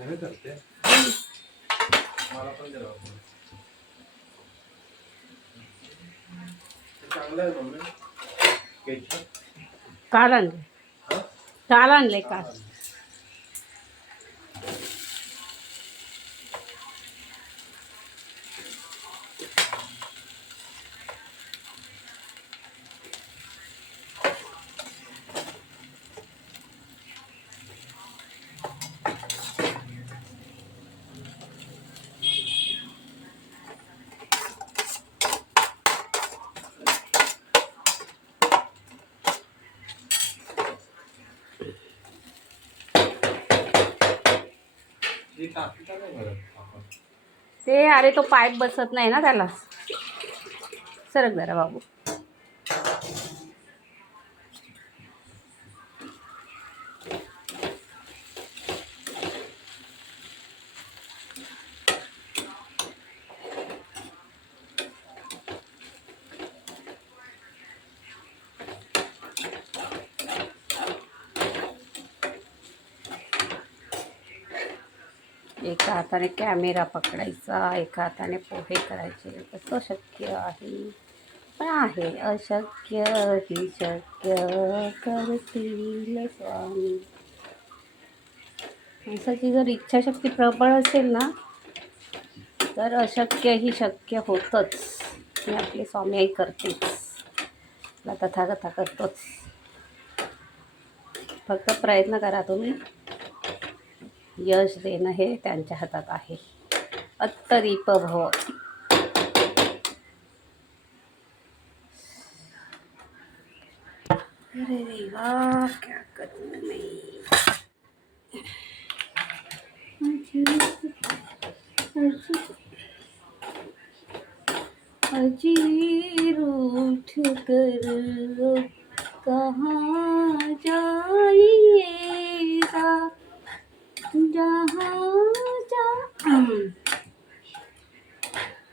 करते मला पण द्या चांगलं आहे मम्मी केचप काल आणले काल आणले काल ते अरे तो पाईप बसत नाही ना त्याला सरक जरा बाबू एका हाताने कॅमेरा पकडायचा एका हाताने पोहे करायचे कसं शक्य आहे पण आहे अशक्य ही शक्य करतील स्वामी माणसाची जर इच्छाशक्ती प्रबळ असेल ना तर अशक्य ही शक्य होतच हे आपले स्वामी आई करतेच तथागता करतोच फक्त प्रयत्न करा तुम्ही यश देणं हे त्यांच्या हातात आहे अत्तदीप भव अरे देवा क्या करूं मैं अजी रूठ कर कहाँ जाइएगा जहाँ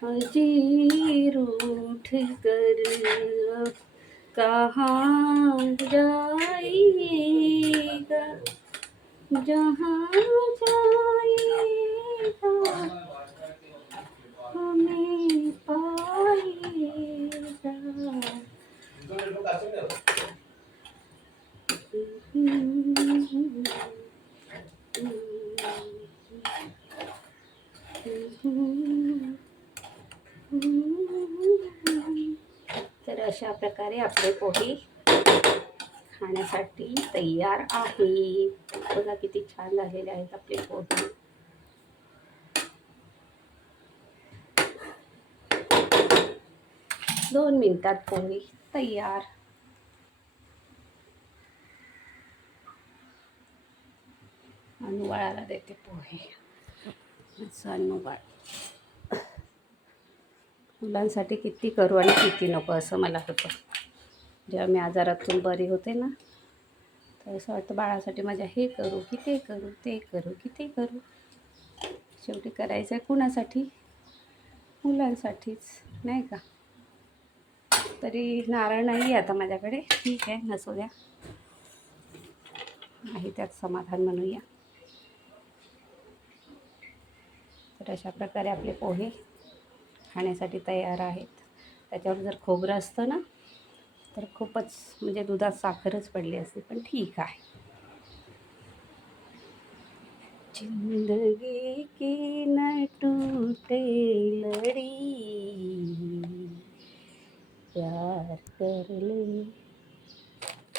अजी रूठ कर कहाँ जाइएगा जहाँ जाइएगा हमें पाइएगा तर अशा प्रकारे आपले पोहे खाण्यासाठी तयार आहे बघा किती छान झालेले आहेत आपले पोहे 2 मिनिटात पोहे तयार अनुवाळाला देते पोहे अनुवाळ मुलांसाठी किती करू आणि किती नको असं मला होतं जेव्हा मी आजारातून बरी होते ना तर असं वाटतं बाळासाठी माझ्या हे करू की ते करू ते करू की ते करू शेवटी करायचं आहे कुणासाठी मुलांसाठीच नाही का तरी नारळ नाही आता माझ्याकडे ठीक आहे नसू द्या आहे त्यात समाधान म्हणूया तर अशा प्रकारे आपले पोहे खाण्यासाठी तयार आहेत त्याच्यावर जर खोबरं असतं ना तर खूपच म्हणजे दुधात साखरच पडली असते पण ठीक आहे जिंदगी की न टूटे लड़ी प्यार कर ले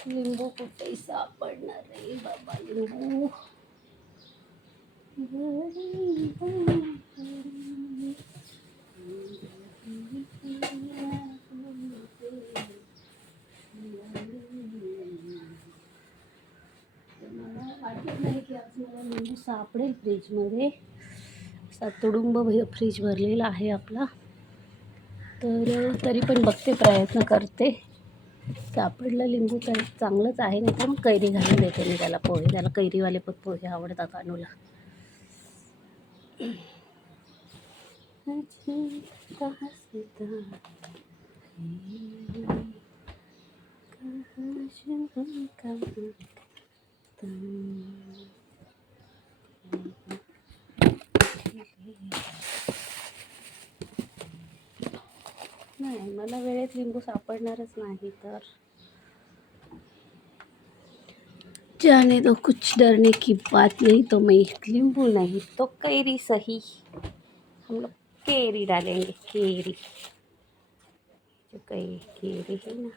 लिंबू कुठे सापडणार रे बाबा लिंबू वाटत नाही की आज मला लिंबू सापडेल फ्रीजमध्ये असा तुडुंब फ्रीज भरलेला आहे आपला तर तरी पण बघते प्रयत्न करते सापडलं लिंबू तर चांगलंच आहे नाही तर मग कैरी घालून देते मी त्याला पोहे त्याला कैरीवाले पण पोहे आवडतात अनुला लिंबू सापडणारच नाही तर जाने दो, कुछ डरने की बात नहीं, तो मैं नींबू नहीं तो कैरी सही, हम लोग केरी डालेंगे, केरी, जो केरी है ना,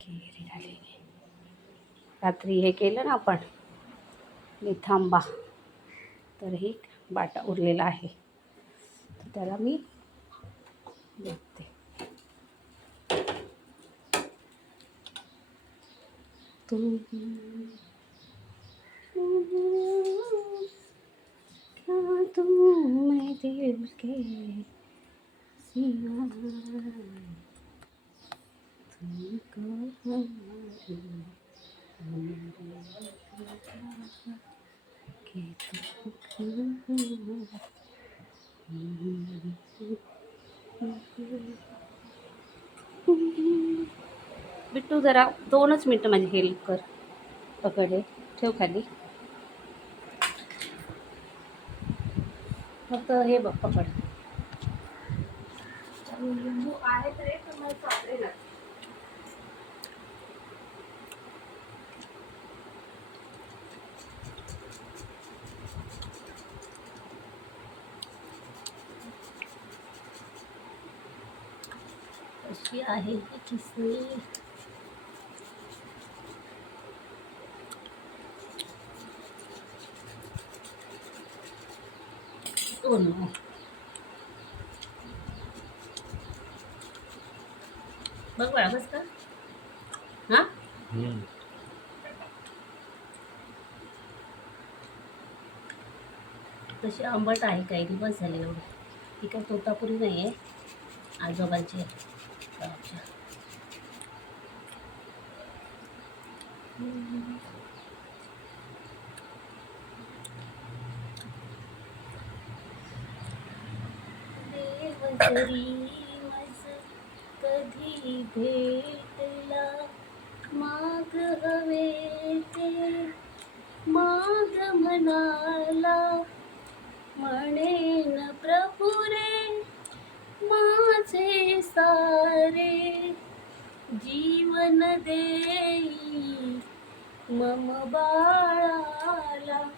केरी डालेंगे. रात्री हे केलं ना आपण थांबा, तर हे बाटा उरलेला आहे, तर त्याला मी देते. तुम क्या तुम मैं दिल के सिवा तुमको बिट्टू जरा 2च मिनटं माझी हेल्प कर. पकड, हे ठेव खाली. फक्त हे बघ, पकड. लिंबू आहेत रे, तर मला सापडेल. कशी आहे ही किसणी. Oh no. बघ बाळा, बस का. हां, तशी आंबट आहे, काही दिवस झाले एवढं. ती काय तोतापुरी नाही आहे, आजोबांची आहे. अच्छा. देवजरी मज कधी भेटला, माग हवे ते माग म्हणाला, म्हणेन प्रभू रे माझे सारे, जीवन देई मम बाळाला.